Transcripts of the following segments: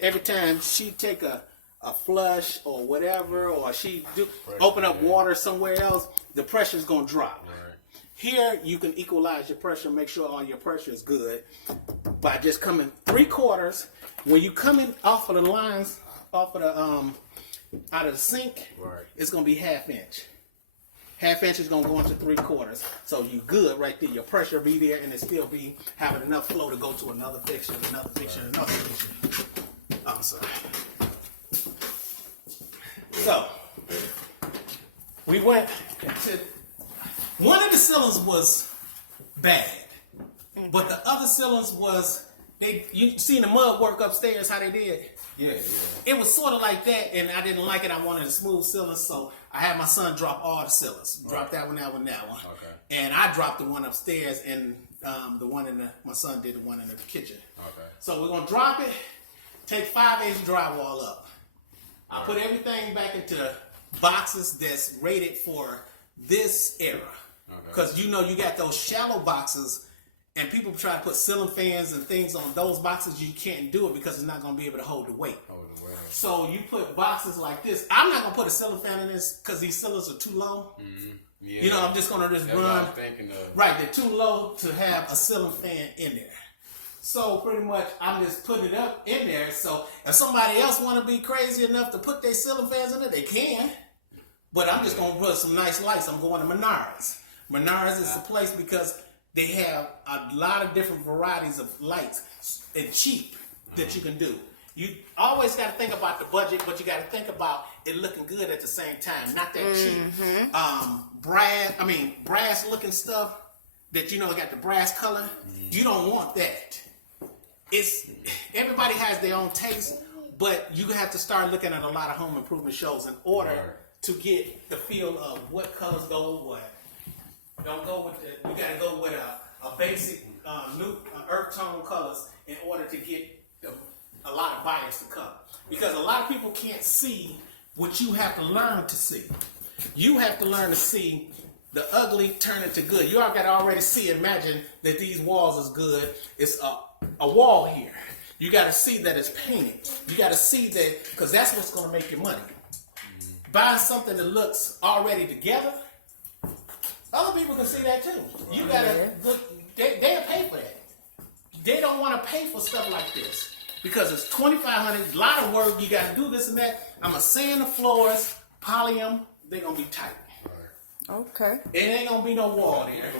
Every time she take a flush or whatever, or open up water somewhere else, the pressure's gonna drop. Right. Here you can equalize your pressure, make sure all your pressure is good by just coming 3/4. When you come in off of the lines, off of the out of the sink, Right. it's gonna be 1/2 inch. 1/2 inch is gonna go into 3/4. So you good right there. Your pressure be there, and it still be having enough flow to go to another fixture, another fixture, another fixture. I'm sorry. So we went to one of the cylinders was bad, but the other cylinders was you seen the mud work upstairs how they did. Yeah. It was sort of like that, and I didn't like it. I wanted a smooth cylinder, so I had my son drop all the cylinders. Drop that one, that one, that one. Okay. And I dropped the one upstairs, and the one my son did the one in the kitchen. Okay. So we're gonna drop it. Take 5/8 drywall up. I put everything back into boxes that's rated for this era. Because you got those shallow boxes, and people try to put ceiling fans and things on those boxes. You can't do it because it's not going to be able to hold the weight. So you put boxes like this. I'm not going to put a ceiling fan in this because these ceilings are too low. Mm-hmm. Yeah. I'm just going to just run. What I'm thinking of. Right, they're too low to have a ceiling fan in there. So pretty much, I'm just putting it up in there. So if somebody else want to be crazy enough to put their ceiling fans in there, they can. But I'm just going to put some nice lights. I'm going to Menards. Menards is the place because they have a lot of different varieties of lights and cheap that you can do. You always got to think about the budget, but you got to think about it looking good at the same time. Not that cheap. Brass looking stuff that got the brass color. You don't want that. Everybody has their own taste, but you have to start looking at a lot of home improvement shows in order to get the feel of what colors go with what. Don't go with you got to go with a basic new earth tone colors in order to get a lot of buyers to come. Because a lot of people can't see what you have to learn to see. You have to learn to see the ugly turn into good. You all got to already imagine that these walls is good. It's a wall here. You got to see that it's painted. You got to see that, because that's what's going to make your money. Buying something that looks already together, other people can see that too. You got to, they'll pay for that. They don't want to pay for stuff like this because it's $2,500, a lot of work. You got to do this and that. I'm going to sand the floors, poly them, they're going to be tight. Okay. It ain't going to be no wall there.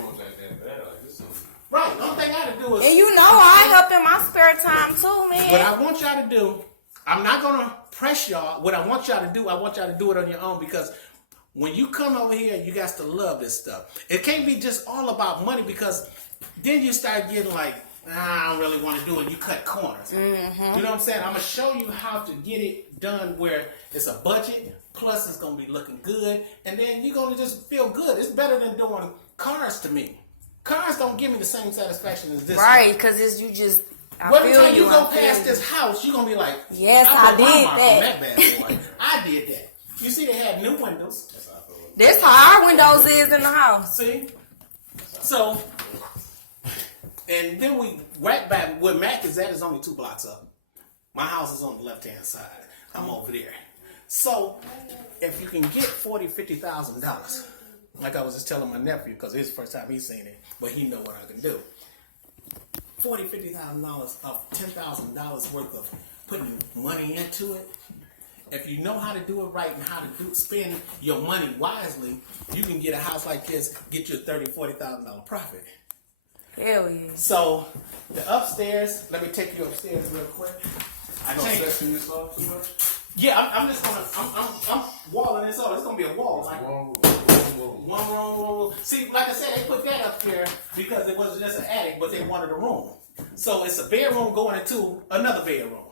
Right, the only thing I got to do is... And I help in my spare time too, man. What I want y'all to do, I'm not going to press y'all. What I want y'all to do it on your own, because when you come over here, you got to love this stuff. It can't be just all about money, because then you start getting like, I don't really want to do it. You cut corners. Mm-hmm. You know what I'm saying? I'm going to show you how to get it done where it's a budget, plus it's going to be looking good, and then you're going to just feel good. It's better than doing cars to me. Cars don't give me the same satisfaction as this. Right, because it's you just... Every time you go past this house, you're going to be like, yes, I did that bad boy. I did that. You see, they had new windows. That's how our windows is in the house. See? So, and then we right back where Mac is at is only 2 blocks up. My house is on the left-hand side. I'm over there. So, if you can get $40,000-$50,000, like I was just telling my nephew, because it's the first time he's seen it, but he know what I can do. $40,000-$50,000 of $10,000 worth of putting money into it. If you know how to do it right and how to spend your money wisely, you can get a house like this, get you a $30,000-$40,000 profit. Hell yeah. So the upstairs, let me take you upstairs real quick. Section this off too much? Yeah, I'm just gonna I'm walling this off. It's gonna be a wall. Like one room. See, like I said, they put that up here because it wasn't just an attic, but they wanted a room. So it's a bedroom going into another bedroom.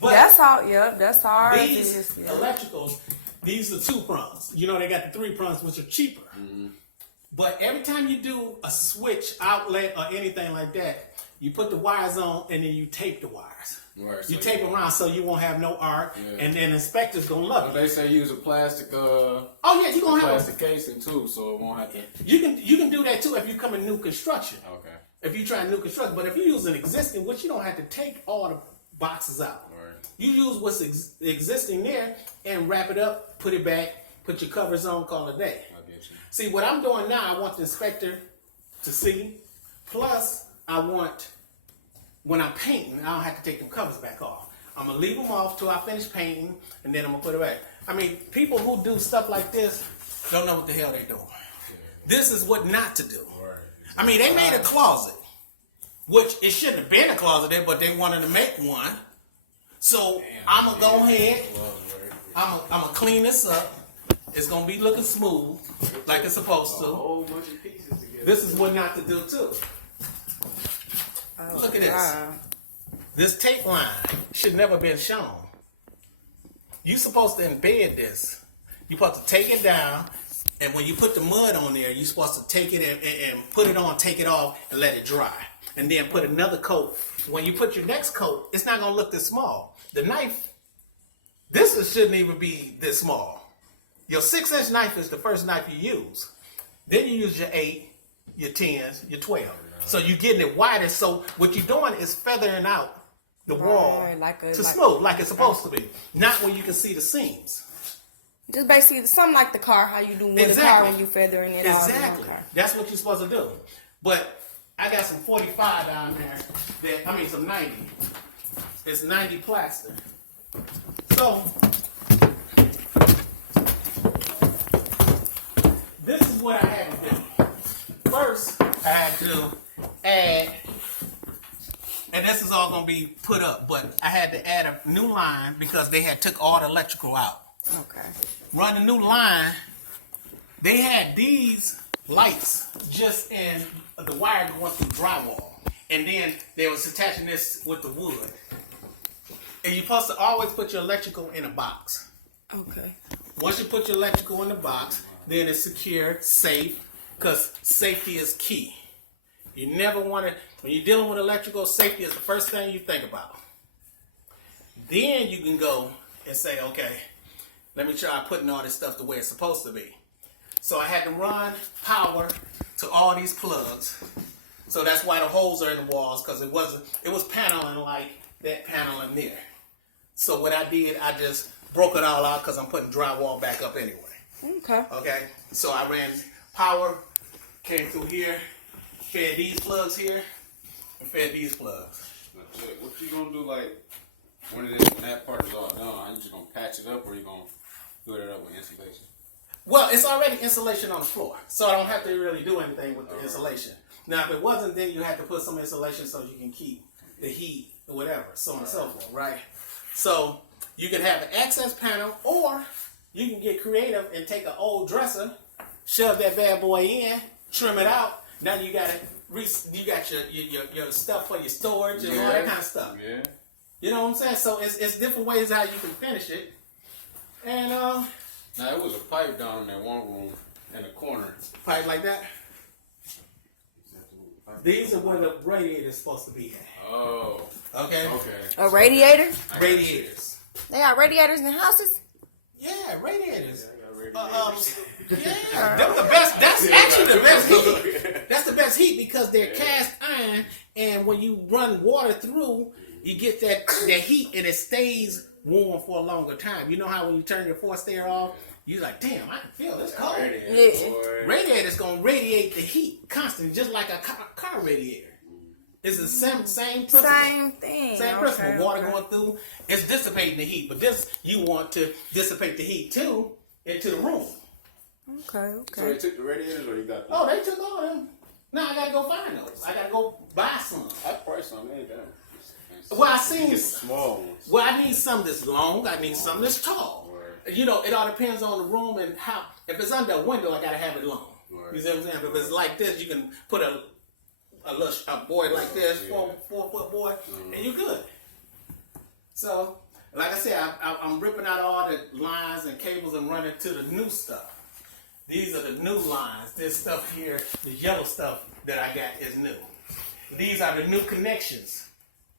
But that's how these electricals, these are 2 prongs. They got the 3 prongs, which are cheaper. Mm-hmm. But every time you do a switch outlet or anything like that, you put the wires on and then you tape the wires. Right, you tape them around so you won't have no arc, and then inspectors gonna love it. They say use a plastic. You gonna have plastic casing too, so it won't have to. You can do that too if you come in new construction. Okay. If you try new construction, but if you use an existing, which you don't have to take all the boxes out. Right. You use what's existing there and wrap it up, put it back, put your covers on, call it a day. I get you. See, what I'm doing now, I want the inspector to see. Plus, I want, when I'm painting, I don't have to take them covers back off. I'm going to leave them off till I finish painting, and then I'm going to put it back. I mean, people who do stuff like this don't know what the hell they're doing. This is what not to do. Right. I mean, they made a closet, which it shouldn't have been a closet there, but they wanted to make one. So I'm going to go ahead, I'm going to clean this up. It's going to be looking smooth, like it's supposed A to. whole bunch of pieces together. This is what not to do, too. Look at this. Wow. This tape line should never been shown. You're supposed to embed this. You're supposed to take it down, and when you put the mud on there, you're supposed to take it and put it on, take it off, and let it dry. And then put another coat. When you put your next coat, it's not going to look this small. The knife, shouldn't even be this small. Your 6-inch knife is the first knife you use. Then you use your 8, your 10s, your 12. So you're getting it wider. So what you're doing is feathering out the wall to smooth, like it's supposed to be. Not where you can see the seams. Just basically something like the car, how you do with the car when you feathering it all in Exactly. one car. That's what you're supposed to do. But I got some 45 down there. Some 90. It's 90 plaster. So this is what I had to do. First, I had to add, and this is all going to be put up, but I had to add a new line because they had took all the electrical out. Okay. Run a new line. They had these lights just in the wire going through drywall, and then they was attaching this with the wood. And you're supposed to always put your electrical in a box. Okay. Once you put your electrical in the box, then it's secure, safe, because safety is key. You never want to, when you're dealing with electrical, safety is the first thing you think about. Then you can go and say, okay, let me try putting all this stuff the way it's supposed to be. So I had to run power to all these plugs. So that's why the holes are in the walls, because it was paneling like that paneling there. So what I did, I just broke it all out because I'm putting drywall back up anyway. Okay. Okay, so I ran power, came through here, fed these plugs here, and fed these plugs. What you gonna do, like, when that part is all done? Are you just gonna patch it up, or you gonna fill it up with insulation? Well, it's already insulation on the floor, so I don't have to really do anything with the insulation. Now, if it wasn't, then you have to put some insulation so you can keep the heat or whatever, so on and so forth, right? So you can have an access panel, or you can get creative and take an old dresser, shove that bad boy in, trim it out. Now you got your stuff for your storage and all that kind of stuff. Yeah. You know what I'm saying? So it's different ways how you can finish it. And Now, it was a pipe down in that one room in the corner. pipe like that. These are where the radiator is supposed to be at. Oh. Okay? Okay. A radiator? Radiators. They got radiators in houses? Yeah, radiators. I got radiators. Yeah, they're the best. That's actually the best heat. That's the best heat because they're cast iron, and when you run water through, you get that heat, and it stays warm for a longer time. You know how when you turn your forced air off, you're like, damn, I can feel this cold. Yeah. Radiator's gonna radiate the heat constantly, just like a car radiator. It's the same principle. Same thing. Same Okay, principle. Water okay. going through, it's dissipating the heat. But this, you want to dissipate the heat too into the room. Okay, So they okay. took the radiators, or you got Oh, they took all of them. Now I gotta go find those. I gotta go buy some. I priced on it. Well, I seen. Get the small ones. Well, I need some that's long. I need some that's tall. Right. You know, it all depends on the room and how. If it's under a window, I gotta have it long. Right. You see what I'm saying? If it's like this, you can put a board like this, four foot board, and you're good. So, like I said, I'm ripping out all the lines and cables and running to the new stuff. These are the new lines. This stuff here, the yellow stuff that I got is new. These are the new connections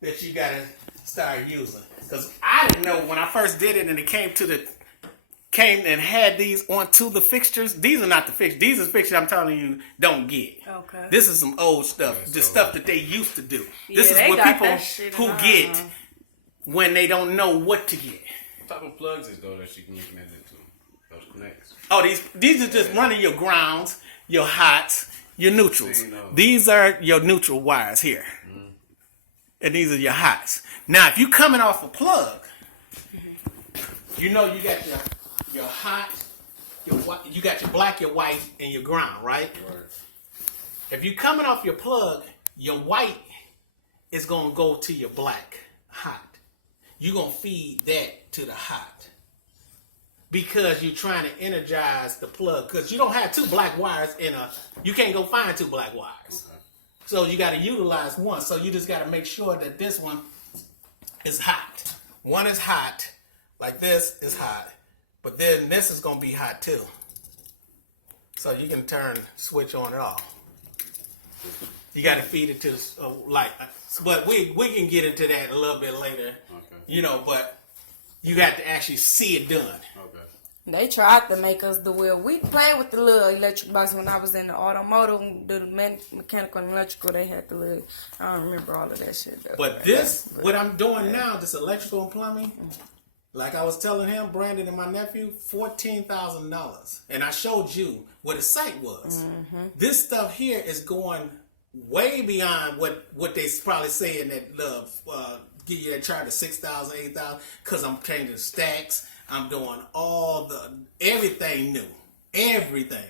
that you gotta start using. Because I didn't know when I first did it and it came and had these onto the fixtures. These are not the fixtures. These are fixtures I'm telling you don't get. Okay. This is some old stuff. The stuff that they used to do. This Yeah, is they what got people that shit who in get when they don't know what to get. What type of plugs is though that she can connect it to? Those connects. Oh, these are just running your grounds, your hots, your neutrals. These are your neutral wires here. And these are your hots. Now, if you coming off a plug, you know you got your hot, you got your black, your white, and your ground, right? If you coming off your plug, your white is going to go to your black hot. You're going to feed that to the hot. Because you're trying to energize the plug. Because you don't have two black wires you can't go find two black wires. Okay. So you got to utilize one. So you just got to make sure that this one is hot. One is hot. Like this is hot. But then this is going to be hot too. So you can switch on and off. You got to feed it to but we can get into that a little bit later. Okay. But you got to actually see it done. Okay. They tried to make us do it. We played with the little electric box when I was in the automotive, the mechanical and electrical. They had the little, I don't remember all of that shit though. But what I'm doing now, this electrical and plumbing, like I was telling him, Brandon and my nephew, $14,000. And I showed you what the site was. Mm-hmm. This stuff here is going way beyond what they probably saying that give you that charge of $6,000, $8,000, because I'm changing stacks. I'm doing everything new. Everything.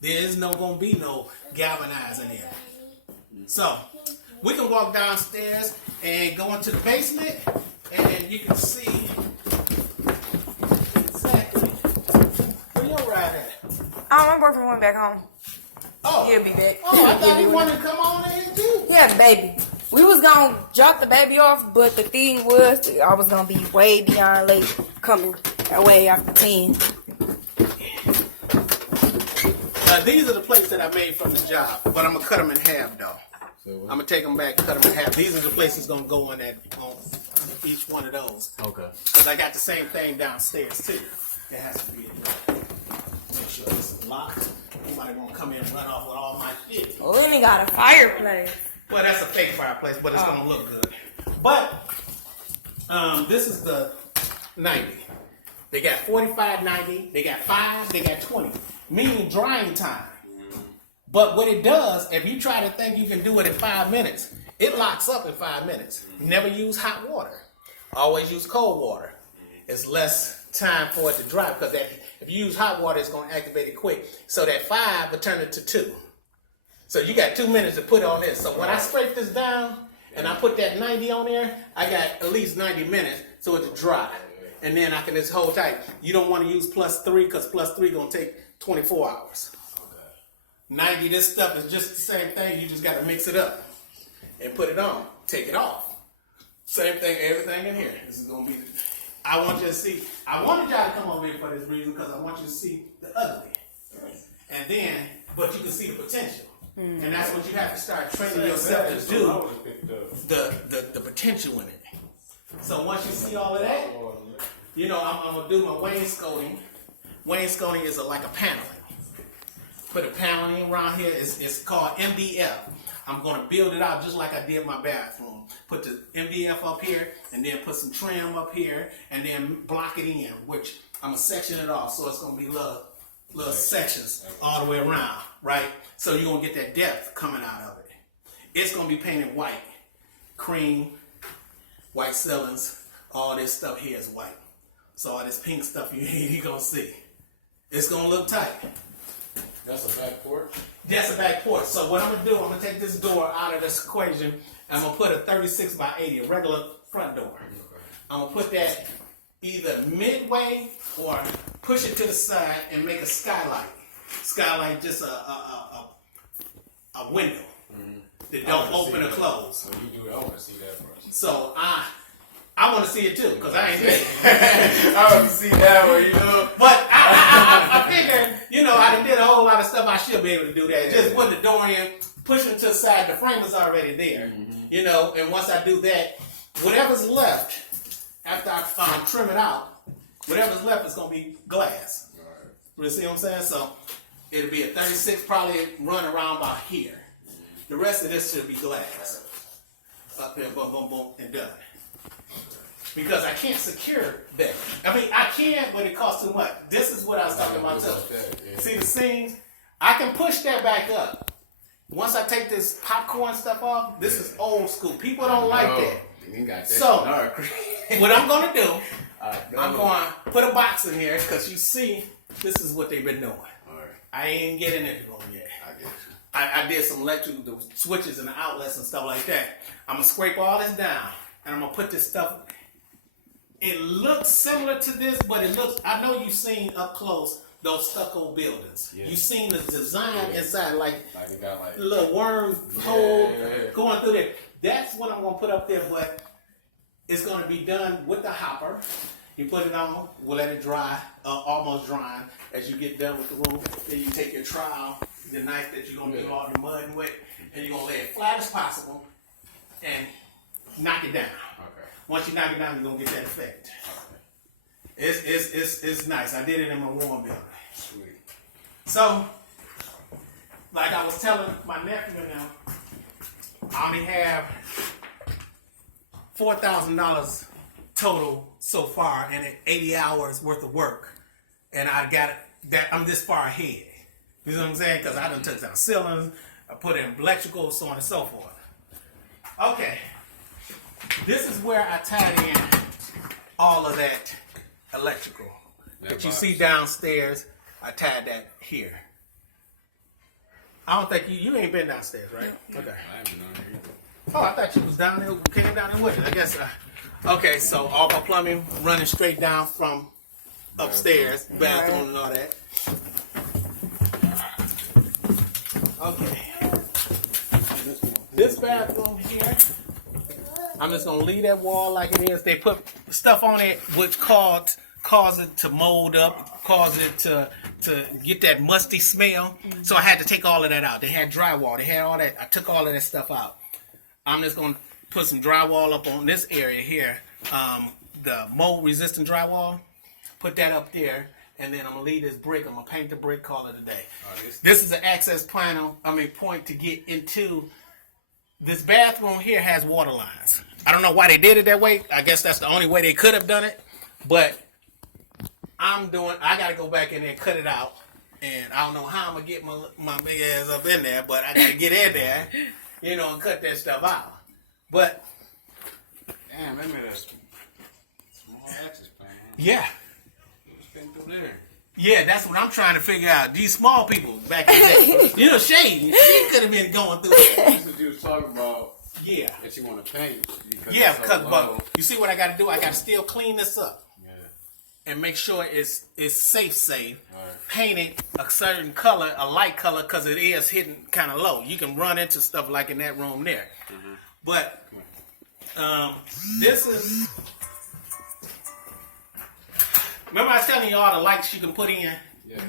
There is gonna be no galvanizing here. So we can walk downstairs and go into the basement, and then you can see exactly where your ride at. Oh, my boyfriend went back home. Oh, he'll be back. Oh, I thought he wanted to come on in here too. He had a baby. We was gonna drop the baby off, but the thing was, I was gonna be way beyond late coming away after 10. These are the plates that I made from the job, but I'm gonna cut them in half though. I'm gonna take them back, cut them in half. These are the places gonna go on each one of those. Okay. Because I got the same thing downstairs too. It has to be make sure it's locked. Nobody won't come in and run off with all my shit. We only got a fireplace. Well, that's a fake fireplace, but it's gonna look good. But this is the 90. They got 45, 90. They got 5. They got 20. Meaning drying time. But what it does, if you try to think you can do it in 5 minutes, it locks up in 5 minutes. Never use hot water. Always use cold water. It's less time for it to dry because if you use hot water, it's going to activate it quick. So that 5 will turn it to 2. So you got 2 minutes to put on this. So when I scrape this down and I put that 90 on there, I got at least 90 minutes so it to dry. And then I can just hold tight. You don't want to use +3 because +3 going to take 24 hours. 90, this stuff is just the same thing. You just got to mix it up and put it on. Take it off. Same thing, everything in here. This is going to be, I want you to see, I wanted y'all to come over here for this reason because I want you to see the ugly. And then, but you can see the potential. And that's what you have to start training yourself to do, the potential in it. So once you see all of that, I'm going to do my wainscoting. Wainscoting is like a paneling. Put a paneling around here. It's called MDF. I'm going to build it out just like I did my bathroom. Put the MDF up here, and then put some trim up here, and then block it in, which I'm going to section it off. So it's going to be little sections all the way around, right? So you're going to get that depth coming out of it. It's going to be painted white. Cream, white ceilings, all this stuff here is white. So all this pink stuff you're going to see. It's going to look tight. That's a back porch? That's a back porch. So what I'm going to do, I'm going to take this door out of this equation, and I'm going to put a 36 by 80, a regular front door. Okay. I'm going to put that either midway or push it to the side and make a skylight. Skylight, just a window that don't open or close. So you do it. I want to see that first. So I want to see it too, because I ain't there. I want to see that one, But I figured, I done did a whole lot of stuff. I should be able to do that. Just put the door in, push it to the side. The frame is already there, and once I do that, whatever's left, after I trim it out, whatever's left is going to be glass. Right. You see what I'm saying? So it'll be a 36, probably run around about here. The rest of this should be glass. Up there, boom, boom, boom, and done. because I can't secure that. I mean, I can, but it costs too much. This is what I was talking about too. See the seams? I can push that back up. Once I take this popcorn stuff off, this is old school. People don't like that. You got that So, what I'm going to do, I'm know. going to put a box in here because you see, this is what they've been doing. Alright, I ain't getting into them yet. I get you. I did some electrical, the switches and the outlets and stuff like that. I'm going to scrape all this down and I'm going to put this stuff. It looks similar to this, but it looks, I know you've seen up close those stucco buildings. Yeah. You've seen the design inside, like Like it got like little worm hole Yeah. going through there. That's what I'm going to put up there, but it's going to be done with the hopper. You put it on, we'll let it dry, almost drying. As you get done with the roof, then you take your trowel, the knife that you're going to do all your mud and wet, and you're going to lay it flat as possible and knock it down. okay. Once you knock it down, you're going to get that effect. It's nice. I did it in my warm building. Sweet. So, like I was telling my nephew now, I only have $4,000 total so far, and 80 hours worth of work, and I got that. I'm this far ahead. You know what I'm saying? Because I done took down ceilings, I put in electrical, so on and so forth. Okay, this is where I tied in all of that electrical that you see downstairs. I tied that here. I don't think you ain't been downstairs, right? Okay. I haven't known you. Oh, I thought you was down there, came down there with it. I guess. Okay, so all my plumbing running straight down from upstairs, bathroom and all that. Okay. This bathroom here, I'm just gonna leave that wall like it is. They put stuff on it which cause it to mold up, cause it to get that musty smell. So I had to take all of that out. They had drywall, they had all that. I took all of that stuff out. I'm just gonna put some drywall up on this area here, the mold resistant drywall. Put that up there, and then I'm gonna leave this brick. I'm gonna paint the brick, call it a day. This is an access point to get into. This bathroom here has water lines. I don't know why they did it that way. I guess that's the only way they could have done it. But I gotta go back in there and cut it out. And I don't know how I'm gonna get my big ass up in there, but I gotta get in there, and cut that stuff out. But Damn, they made a small access plan. yeah. What's been through there? Yeah, that's what I'm trying to figure out. These small people back in the day. Shady. She could have been going through it. That's what you was talking about. Yeah. That you want to paint. Yeah, but you see what I got to do? I got to still clean this up Yeah. and make sure it's safe. Right. Paint it a certain color, a light color, because it is hidden kind of low. You can run into stuff like in that room there. Mm-hmm. But this is... Remember I was telling you all the lights you can put in? Yeah.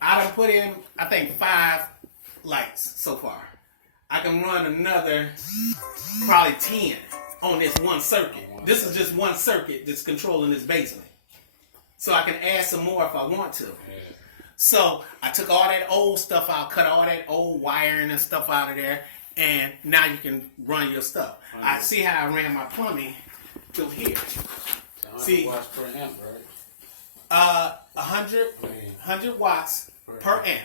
I done put in, I think, 5 lights so far. I can run another probably 10 on this one circuit. This is just one circuit that's controlling this basement. So I can add some more if I want to. Yeah. So I took all that old stuff out, cut all that old wiring and stuff out of there, and now you can run your stuff. I see how I ran my plumbing through here. 100 watts per amp, right? 100 watts per amp. Yeah.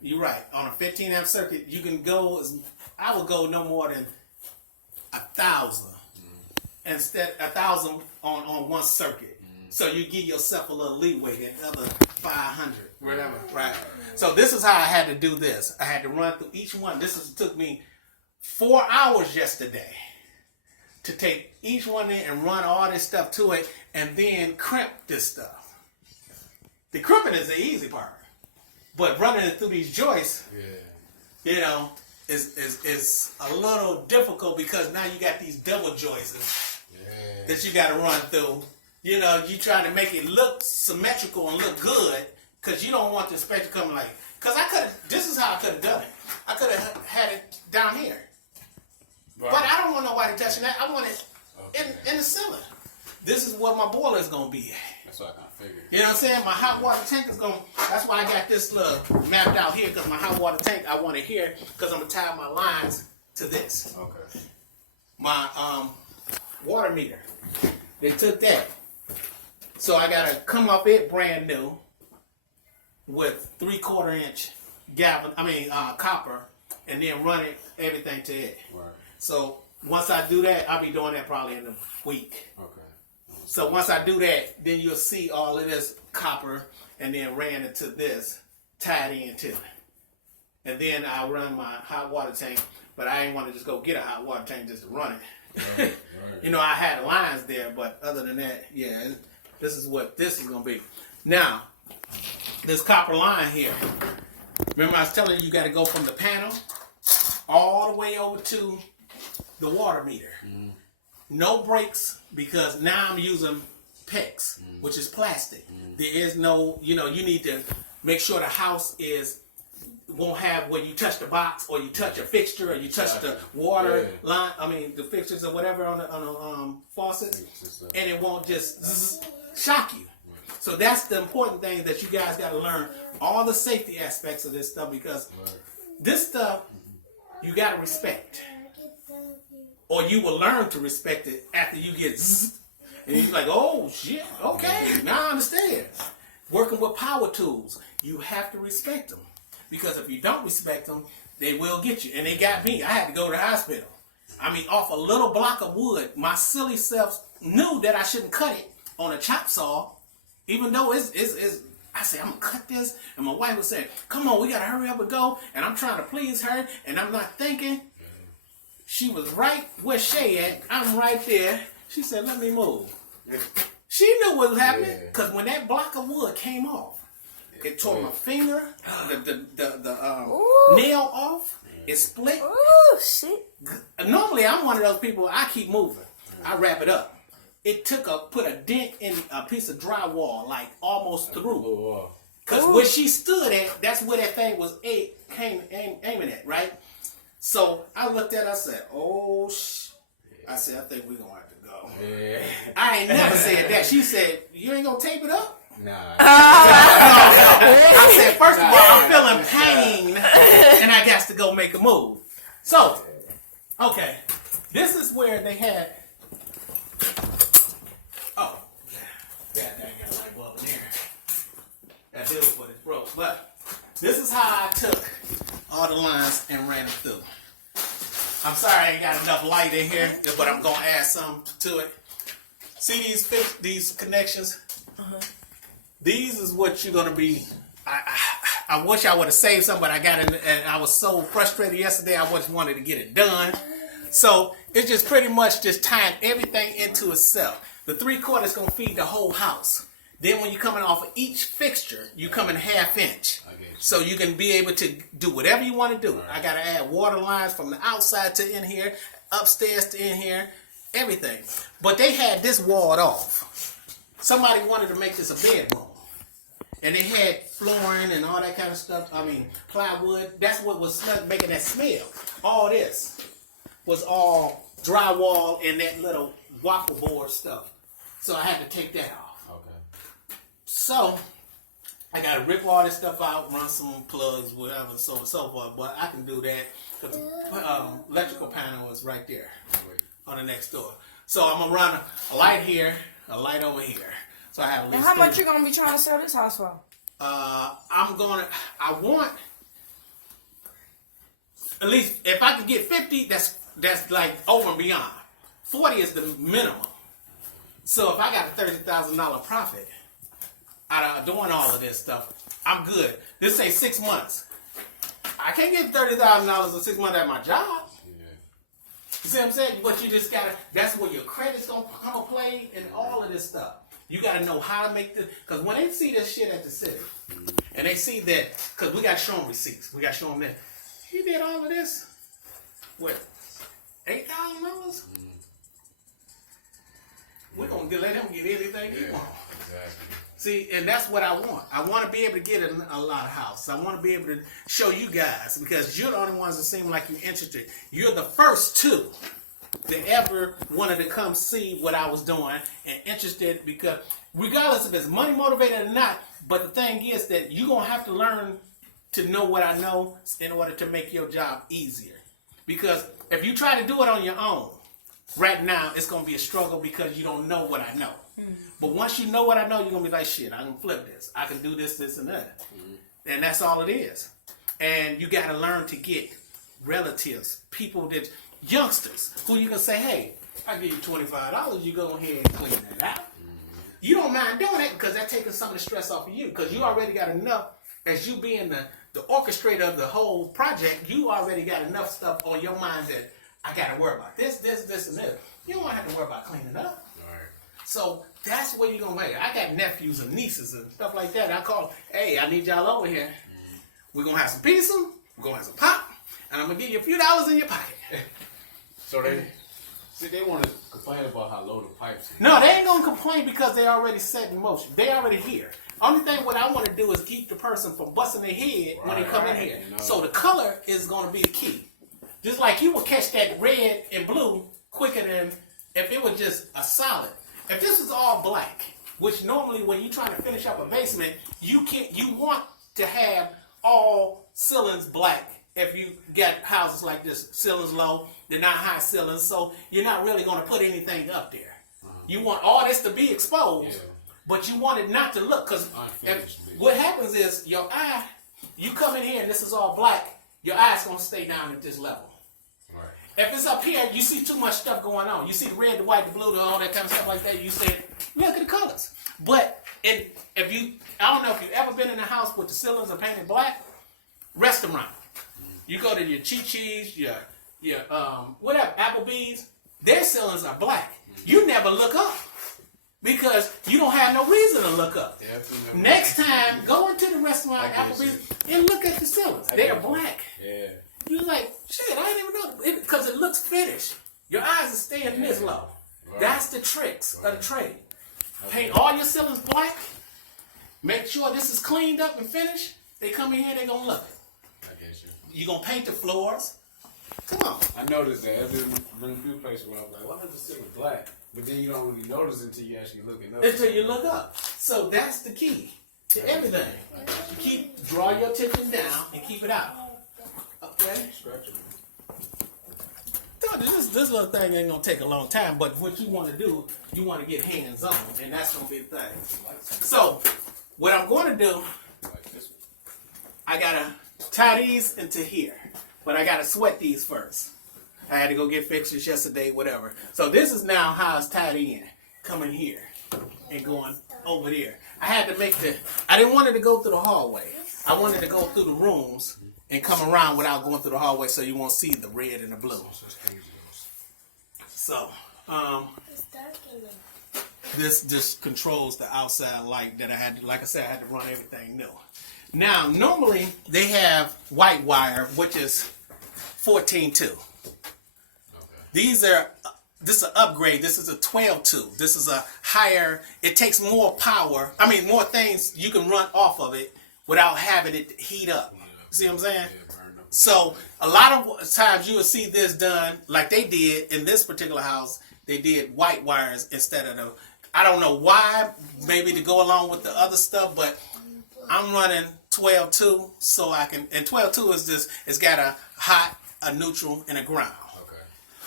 You're right. On a 15 amp circuit, you can go. I would go no more than 1,000. Instead, 1,000 on one circuit. So you give yourself a little leeway. The other 500, whatever. Right. So this is how I had to do this. I had to run through each one. Took me 4 hours yesterday to take each one in and run all this stuff to it, and then crimp this stuff. The crimping is the easy part, but running it through these joists, is a little difficult because now you got these double joists that you got to run through. You trying to make it look symmetrical and look good because you don't want the spectrum coming like. Because this is how I could have done it. I could have had it down here, but I don't want nobody touching that. I want it in the ceiling. This is what my boiler is gonna be. That's what I kind of figured. You know what I'm saying? My hot water tank is going. That's why I got this little mapped out here because my hot water tank I want it here because I'm gonna tie my lines to this. Okay. My water meter. They took that. So I gotta come up it brand new with 3/4 inch copper, and then run it everything to it. Right. So once I do that, I'll be doing that probably in a week. Okay. So once I do that, then you'll see all of this copper, and then ran into this, tied into it. And then I'll run my hot water tank, but I ain't want to just go get a hot water tank just to run it. Right. You know, I had lines there, but other than that, yeah, this is what this is going to be. Now, this copper line here, remember I was telling you got to go from the panel all the way over to the water meter. Mm. No breaks, because now I'm using PEX, which is plastic. There is no, you need to make sure the house won't have where you touch the box, or you touch a fixture, or you touch the water line. I mean, the fixtures or whatever on the faucet, and it won't just shock you. So that's the important thing that you guys got to learn, all the safety aspects of this stuff, because this stuff you got to respect, or you will learn to respect it after you get zzz, and you're like, oh shit, okay, now I understand. Working with power tools, you have to respect them, because if you don't respect them, they will get you. And they got me. I had to go to the hospital. I mean, off a little block of wood, my silly self knew that I shouldn't cut it on a chop saw, even though I said, I'm gonna cut this, and my wife was saying, come on, we gotta hurry up and go, and I'm trying to please her, and I'm not thinking. She was right where Shay at. I'm right there. She said, let me move. She knew what was happening, because when that block of wood came off, it tore my finger, the nail off, it split. Oh, shit. Normally, I'm one of those people, I keep moving. I wrap it up. It put a dent in a piece of drywall, like almost through. Because where she stood at, that's where that thing was aiming at, right? So I looked at it, I said, oh, I said, I think we're going to have to go. Yeah. I ain't never said that. She said, you ain't going to tape it up? Nah. I said, first of all, I'm feeling pain, and I got to go make a move. So, okay, this is where they had, that got a light bulb in there. That deals what it broke. But this is how I took all the lines and ran them through. I'm sorry I ain't got enough light in here, but I'm going to add some to it. See these connections? These is what you're going to be. I wish I would have saved some, but I got it, and I was so frustrated yesterday, I just wanted to get it done. So it's just pretty much just tying everything into itself. The 3/4 is going to feed the whole house. Then when you're coming off of each fixture, you come in 1/2 inch. So you can be able to do whatever you want to do. Right. I got to add water lines from the outside to in here, upstairs to in here, everything. But they had this walled off. Somebody wanted to make this a bedroom. And they had flooring and all that kind of stuff. I mean, plywood. That's what was making that smell. All this was all drywall and that little waffle board stuff. So I had to take that off. Okay. So I got to rip all this stuff out, run some plugs, whatever, so on and so forth. But I can do that because the electrical panel is right there on the next door. So I'm going to run a light here, a light over here. So I have at least How much you going to be trying to sell this house for? I want, at least, if I could get 50, that's like over and beyond. 40 is the minimum. So if I got a $30,000 profit out of doing all of this stuff, I'm good. This say 6 months. I can't get $30,000 in 6 months at my job. You see what I'm saying? But you just gotta, that's where your credit's gonna come and play and all of this stuff. You gotta know how to make this, because when they see this shit at the city, and they see that, because we gotta show them receipts. We gotta show them that he did all of this with $8,000. We're going to let him get anything he wants. Exactly. See, and that's what I want. I want to be able to get a lot of houses. I want to be able to show you guys, because you're the only ones that seem like you're interested. You're the first two that ever wanted to come see what I was doing and interested, because regardless if it's money motivated or not, but the thing is that you're going to have to learn to know what I know in order to make your job easier. Because if you try to do it on your own, right now it's gonna be a struggle because you don't know what I know. But once you know what I know, you're gonna be like, shit, I can flip this. I can do this, this, and that. And that's all it is. And you gotta learn to get relatives, people that, youngsters, who you can say, hey, I give you $25, you go ahead and clean that out. You don't mind doing that because that's taking some of the stress off of you because you already got enough, as you being the orchestrator of the whole project, you already got enough stuff on your mind that I gotta worry about this, and this. You don't have to worry about cleaning up. So that's what you're gonna make. I got nephews and nieces and stuff like that. I call, hey, I need y'all over here. We're gonna have some pizza, we're gonna have some pop, and I'm gonna give you a few dollars in your pocket. So they want to complain about how low the pipes is. No, they ain't gonna complain because they already set in motion. They already here. Only thing what I want to do is keep the person from busting their head when they come in here. You know. So the color is gonna be the key. Just like you will catch that red and blue quicker than if it was just a solid. If this is all black, which normally when you're trying to finish up a basement, you want to have all ceilings black. If you get houses like this, ceilings low, they're not high ceilings, so you're not really going to put anything up there. You want all this to be exposed, but you want it not to look, because what happens is your eye, you come in here and this is all black, your eye's going to stay down at this level. If it's up here, you see too much stuff going on. You see the red, the white, the blue, all that kind of stuff like that. You say, look at the colors. But I don't know if you've ever been in a house with the ceilings are painted black. Restaurant. You go to your Chi-Chi's, your whatever, Applebee's. Their ceilings are black. You never look up because you don't have no reason to look up. Next time, go into the restaurant, Applebee's, and look at the ceilings. They're black. Yeah. You're like, shit, I didn't even know. Because it looks finished. Your eyes are staying this low. Right. That's the tricks of the trade. Paint all your ceilings black. Make sure this is cleaned up and finished. They come in here, they're going to look. I get you. You're going to paint the floors. Come on. I noticed that. I've been a few places where I'm like, why does the ceiling black? But then you don't really notice until you actually looking up. Until you look up. So that's the key to everything. You draw your attention down and keep it out. Okay? This little thing ain't gonna take a long time, but what you want to do, you want to get hands on, and that's gonna be the thing. So, what I'm going to do, I gotta tie these into here, but I gotta sweat these first. I had to go get fixtures yesterday, whatever. So this is now how it's tied in, coming here and going over there. I had to I didn't want it to go through the hallway. I wanted to go through the rooms and come around without going through the hallway so you won't see the red and the blue. So, this just controls the outside light that I had to, like I said, I had to run everything new. Now, normally they have white wire, which is 14.2. This is an upgrade. This is a 12.2. This is a higher, it takes more power. More things you can run off of it without having it heat up. See what I'm saying? So a lot of times you will see this done like they did in this particular house. They did white wires instead of I don't know why, maybe to go along with the other stuff, but I'm running 12.2 so I can, and 12.2 is just, it's got a hot, a neutral, and a ground. Okay.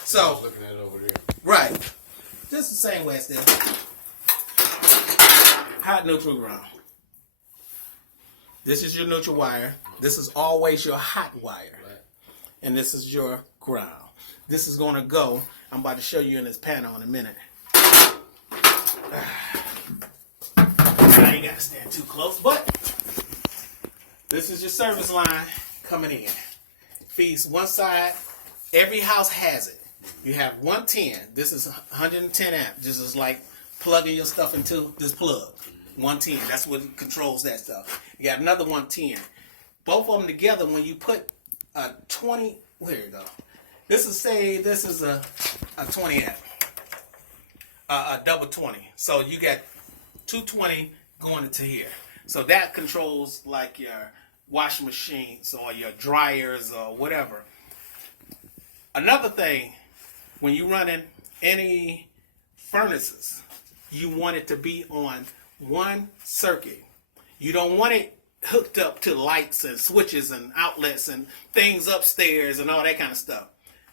So, I was looking at it over there. Right. Just the same way it's there. Hot, neutral, ground. This is your neutral wire. This is always your hot wire. And this is your ground. This is going to go, I'm about to show you in this panel in a minute. I ain't got to stand too close, but this is your service line coming in. Feeds one side. Every house has it. You have 110. This is 110 amp. This is like plugging your stuff into this plug. 110. That's what controls that stuff. You got another 110. Both of them together, when you put a 20, there you go. This is a 20 amp. A double 20. So you got 220 going into here. So that controls like your washing machines or your dryers or whatever. Another thing, when you're running any furnaces, you want it to be on one circuit. You don't want it hooked up to lights and switches and outlets and things upstairs and all that kind of stuff.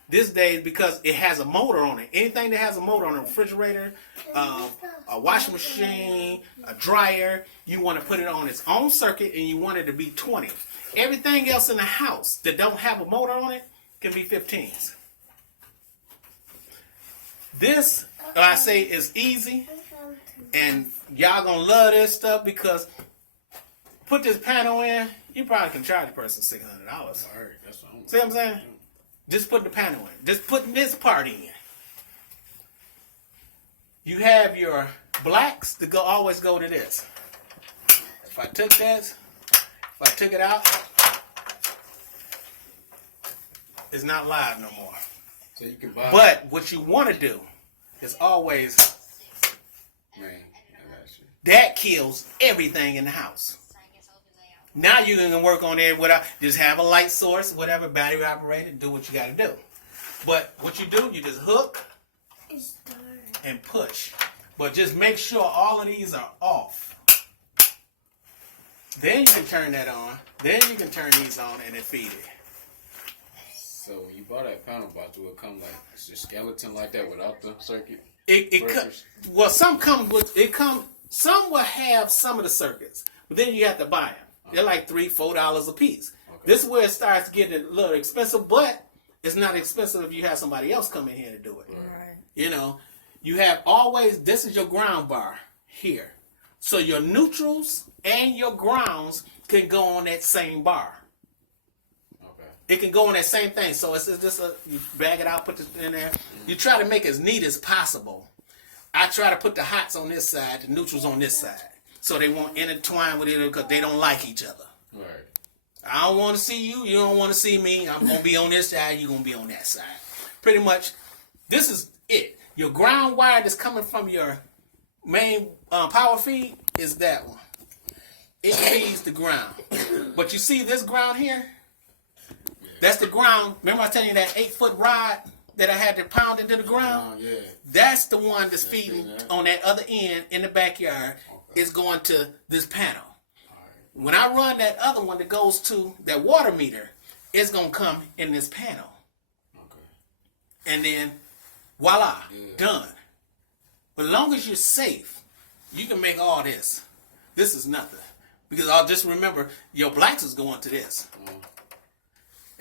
this day because it has a motor on it. Anything that has a motor on a refrigerator, a washing machine, a dryer, you want to put it on its own circuit and you want it to be 20. Everything else in the house that don't have a motor on it can be 15s. This, I say, is easy, and y'all gonna love this stuff because put this panel in, you probably can charge a person $600. Alright, that's what I'm See what I'm saying? Just put the panel in. Just putting this part in. You have your blacks to go always go to this. If I took this, if I took it out, it's not live no more. So you can buy. But what you want to do is always Man, I got you. that kills everything in the house. Now you can work on it without just have a light source, whatever, battery operated, do what you got to do. But what you do, you just hook and push. But just make sure all of these are off. Then you can turn that on. Then you can turn these on and then feed it. So when you buy that panel box, will it come like it's a skeleton like that without the circuit? Well, some come with it. Some will have some of the circuits, but then you have to buy them. They're like $3-4 a piece. Okay. This is where it starts getting a little expensive, but it's not expensive if you have somebody else come in here to do it. Right. You know, you have always, this is your ground bar here. So your neutrals and your grounds can go on that same bar. Okay. It can go on that same thing. So it's just you bag it out, put it in there. You try to make it as neat as possible. I try to put the hots on this side, the neutrals on this side. So they won't intertwine with it because they don't like each other. Right. I don't want to see you. You don't want to see me. I'm going to be on this side. You're going to be on that side. Pretty much, this is it. Your ground wire that's coming from your main power feed is that one. It feeds the ground. But you see this ground here? That's the ground. Remember I was telling you that 8-foot rod that I had to pound into the ground? Yeah. That's the one that's feeding on that other end in the backyard. Is going to this panel. When I run that other one that goes to that water meter, it's going to come in this panel. Okay. And then, voila, done. But as long as you're safe, you can make all this. This is nothing. Because I'll just remember, your blacks is going to this.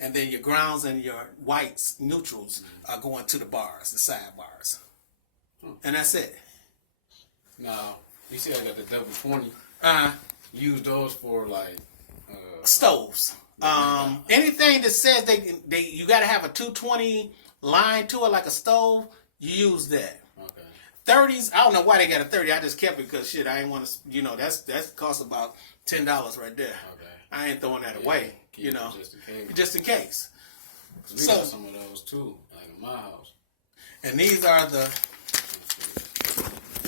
And then your grounds and your whites, neutrals, are going to the bars, the side bars. And that's it. Now, you see I got the double 20. Use those for like stoves. Anything that says they you got to have a 220 line to it like a stove, you use that. Okay. 30s, I don't know why they got a 30. I just kept it because shit, I ain't want to. That costs about $10 right there. Okay. I ain't throwing that away. Keep it Just in case. We got some of those too, like in my house. And these are the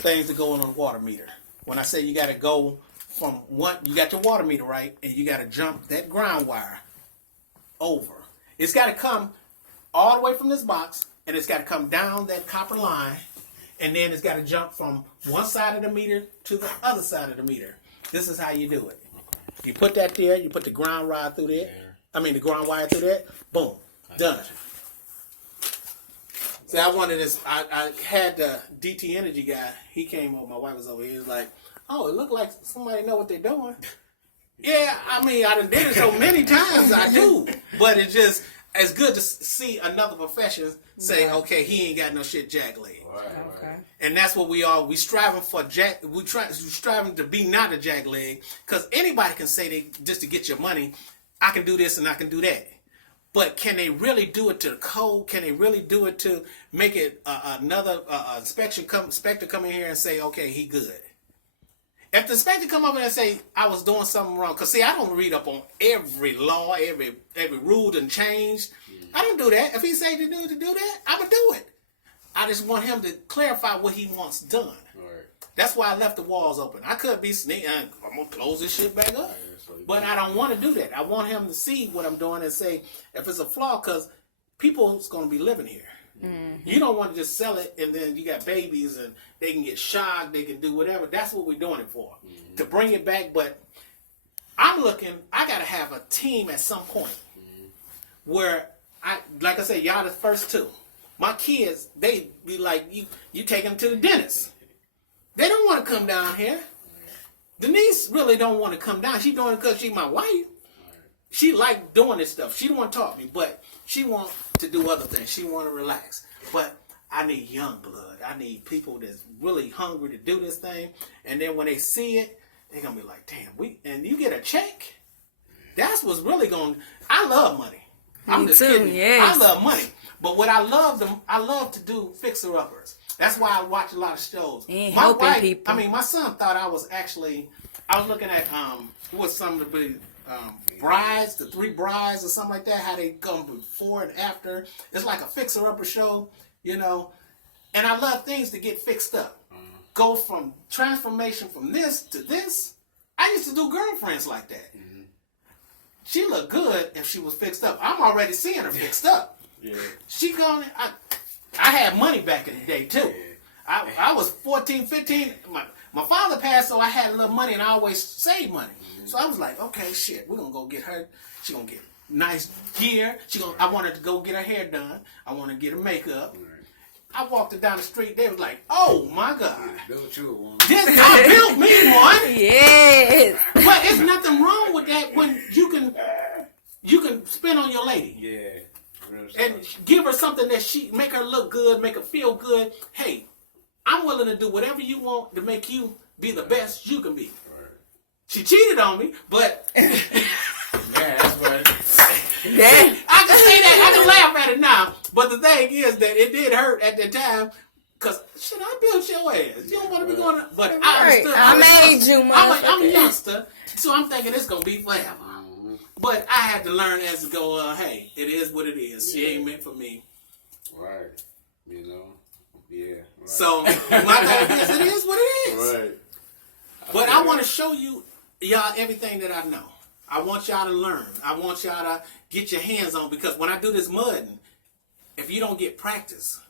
things that go on the water meter. When I say you got to go from one, you got your water meter right, and you got to jump that ground wire over. It's got to come all the way from this box, and it's got to come down that copper line, and then it's got to jump from one side of the meter to the other side of the meter. This is how you do it. You put that there, you put the ground rod through there. The ground wire through there. Boom, done. See, I wanted this. I had the DT Energy guy. He came over. My wife was over here. He was like, "Oh, it looked like somebody know what they're doing." Yeah, I done did it so many times. I do, but it's good to see another profession say, "Okay, he ain't got no shit jack leg." Okay. And that's what we are. We striving for jack. We striving to be not a jack leg, because anybody can say they just to get your money. I can do this and I can do that. But can they really do it to the code? Can they really do it to make it another inspector come in here and say, okay, he good? If the inspector come up and say, I was doing something wrong, because see, I don't read up on every law, every rule and changed. I don't do that. If he say to do that, I'm going to do it. I just want him to clarify what he wants done. Right. That's why I left the walls open. I could be sneaking. I'm going to close this shit back up. But I don't want to do that. I want him to see what I'm doing and say if it's a flaw, because people's going to be living here. Mm-hmm. You don't want to just sell it and then you got babies and they can get shocked, they can do whatever. That's what we're doing it for, to bring it back. But I got to have a team at some point where like I said, y'all the first two. My kids, they be like, you take them to the dentist. They don't want to come down here. Denise really don't want to come down. She doing it because she my wife. She like doing this stuff. She don't want to talk to me, but she want to do other things. She want to relax. But I need young blood. I need people that's really hungry to do this thing. And then when they see it, they're going to be like, damn, and you get a check? That's what's really going to... I love money. I'm Me just too, kidding. yes. I love money. But what I love to do fixer-uppers. That's why I watch a lot of shows. And My helping wife, people. I mean, my son thought I was looking at, what's some of the brides, the 3 brides or something like that, how they come before and after. It's like a fixer-upper show, you know. And I love things to get fixed up. Go from transformation from this to this. I used to do girlfriends like that. She looked good if she was fixed up. I'm already seeing her fixed up. Yeah. She going, I had money back in the day too. I was 14, 15. My father passed, so I had a little money, and I always saved money. So I was like, okay, shit, we're going to go get her. She going to get nice gear. I wanted to go get her hair done. I want to get her makeup. I walked her down the street. They was like, oh, my God. Built you a woman. I built me one. Yes. But there's nothing wrong with that when you can spend on your lady. Yeah. And give her something that make her look good, make her feel good. Hey, I'm willing to do whatever you want to make you be the best you can be. Right. She cheated on me, but Yeah, that's what. Yeah. I can say that. I can laugh at it now. But the thing is that it did hurt at the time. Because, shit, I built your ass. You don't want to be going to... But I Right. understood. I made youngster. you, I'm a motherfucker. youngster. So I'm thinking it's going to be forever. But I had to learn as to go, hey, it is what it is. She ain't meant for me. Right. You know? Yeah. Right. So, my thing is, it is what it is. Right. But I want to show y'all everything that I know. I want y'all to learn. I want y'all to get your hands on, because when I do this mudding, if you don't get practice,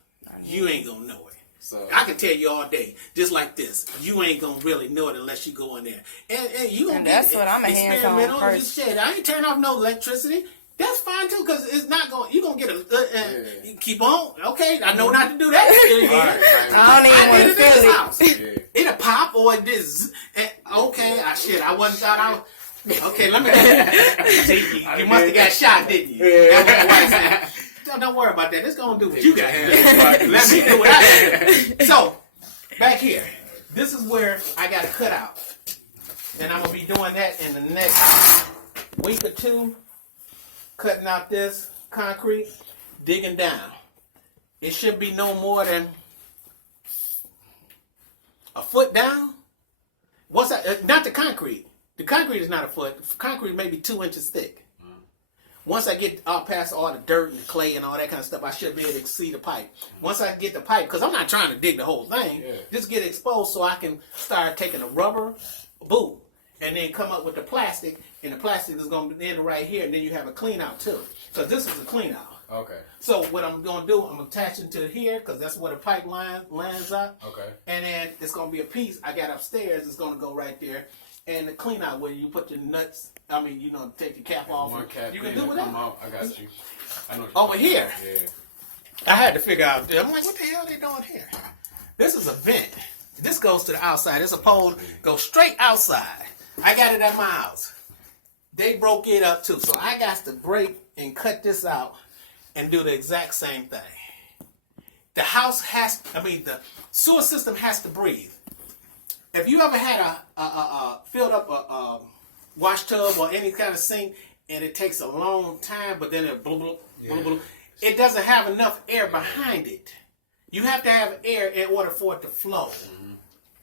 you ain't going to know it. So I can tell you all day, just like this, you ain't going to really know it unless you go in there. And you going And to that's what I'm a hands-on experimental. person. Shit, I ain't turn off no electricity. That's fine too, because it's not going. You're gonna get you keep on. Okay, I know not to do that shit again. Right. I don't even I want did to it in feel this it. house. It'll pop or it is. Okay, I wasn't thought I was. Okay, let me. See, you must have got shot, didn't you? That was don't worry about that. It's gonna do what you got to do. Let me do what I got to do. So back here, this is where I got to cut out, and I'm gonna be doing that in the next week or two. Cutting out this concrete, digging down. It should be no more than a foot down. What's that? Not the concrete. The concrete is not a foot. Concrete may be 2 inches thick. Once I get past all the dirt and clay and all that kind of stuff, I should be able to see the pipe. Once I get the pipe, because I'm not trying to dig the whole thing, just get it exposed so I can start taking a rubber boot and then come up with the plastic, and the plastic is going to be in right here, and then you have a clean out too. Because this is a clean out. Okay. So what I'm going to do, I'm attaching to here, because that's where the pipe line lands up. Okay. And then it's going to be a piece I got upstairs. It's going to go right there. And the clean out where you put your nuts, take the cap off. One cap. You can do whatever. I got you. I know. Over here. Yeah. I had to figure out. I'm like, what the hell are they doing here? This is a vent. This goes to the outside. It's a pole. Goes straight outside. I got it at my house. They broke it up too. So I got to break and cut this out and do the exact same thing. The house the sewer system has to breathe. If you ever had filled up a wash tub or any kind of sink, and it takes a long time, but then it it doesn't have enough air behind it. You have to have air in order for it to flow.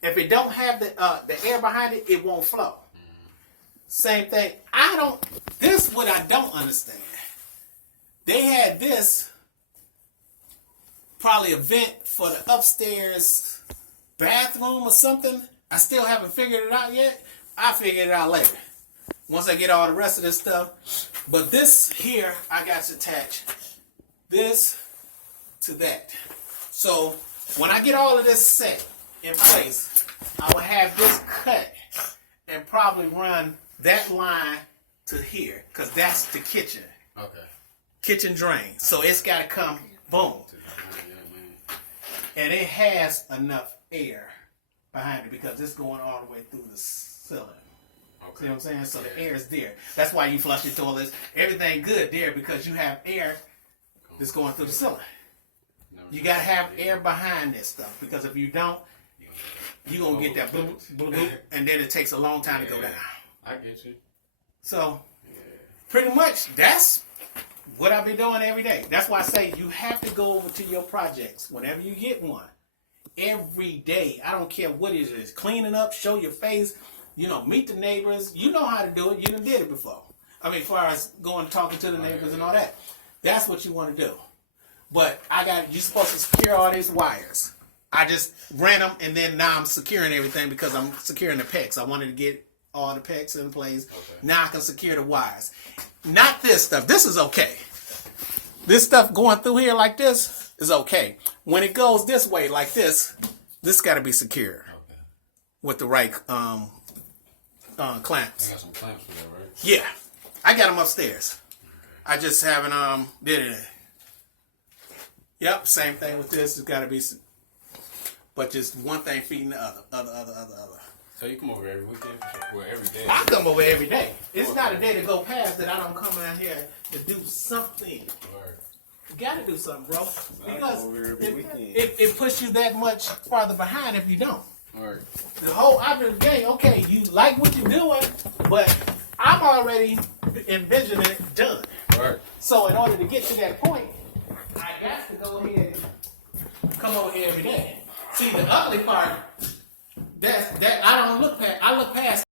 If it don't have the air behind it, it won't flow. Same thing. This what I don't understand. They had this probably a vent for the upstairs bathroom or something. I still haven't figured it out yet. I'll figure it out later. Once I get all the rest of this stuff. But this here, I got to attach this to that. So when I get all of this set in place, I will have this cut and probably run that line to here, because that's the kitchen. Okay. kitchen drain. So it's got to come, boom. And it has enough air behind it because it's going all the way through the ceiling. Okay. See what I'm saying? So the air is there. That's why you flush your toilets. Everything good there because you have air that's going through the ceiling. You got to have air behind this stuff because if you don't, you're going to get that bloop, bloop, bloop, and then it takes a long time to go down. I get you. So, pretty much, that's what I've been doing every day. That's why I say you have to go over to your projects whenever you get one. Every day. I don't care what it is. Cleaning up, show your face, meet the neighbors. You know how to do it. You done did it before. I mean, as far as going talking to the neighbors and all that. That's what you want to do. But you're supposed to secure all these wires. I just ran them and then now I'm securing everything because I'm securing the PEX. I wanted to get all the PEX in place. Okay. Now I can secure the wires. Not this stuff. This is okay. This stuff going through here like this is okay. When it goes this way like this got to be secured with the right clamps. I got some clamps for that, right? Yeah, I got them upstairs. Okay. I just haven't did it. Yep, same thing with this. It's got to be, but just one thing feeding the other. So you come over every weekend? Well, every day? I come over every day. It's not a day to go past that I don't come around here to do something. Right. You got to do something, bro. Because weekend. it puts you that much farther behind if you don't. Right. The whole object of the game, okay, you like what you're doing, but I'm already envisioning it done. Right. So in order to get to that point, I got to go ahead and come over here every day. See, the ugly part, that I don't look past. I look past